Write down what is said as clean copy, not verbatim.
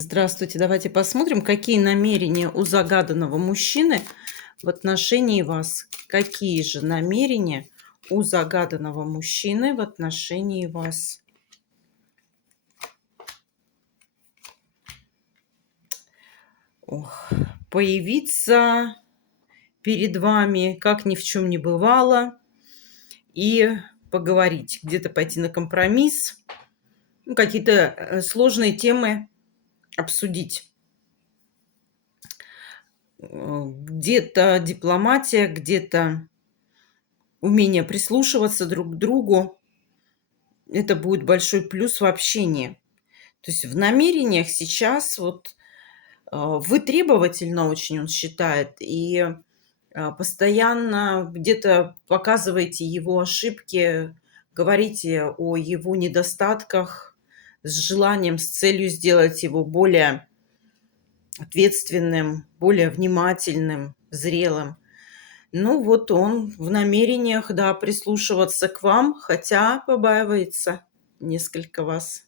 Здравствуйте, давайте посмотрим, какие намерения у загаданного мужчины в отношении вас. Какие же намерения у загаданного мужчины в отношении вас? Ох, появиться перед вами, как ни в чем не бывало, и поговорить, где-то пойти на компромисс, какие-то сложные темы обсудить. Где-то дипломатия, где-то умение прислушиваться друг к другу. Это будет большой плюс в общении. То есть в намерениях сейчас вы требовательно очень, он считает, и постоянно где-то показываете его ошибки, говорите о его недостатках с желанием, с целью сделать его более ответственным, более внимательным, зрелым. Ну вот он в намерениях, да, прислушиваться к вам, хотя побаивается несколько вас.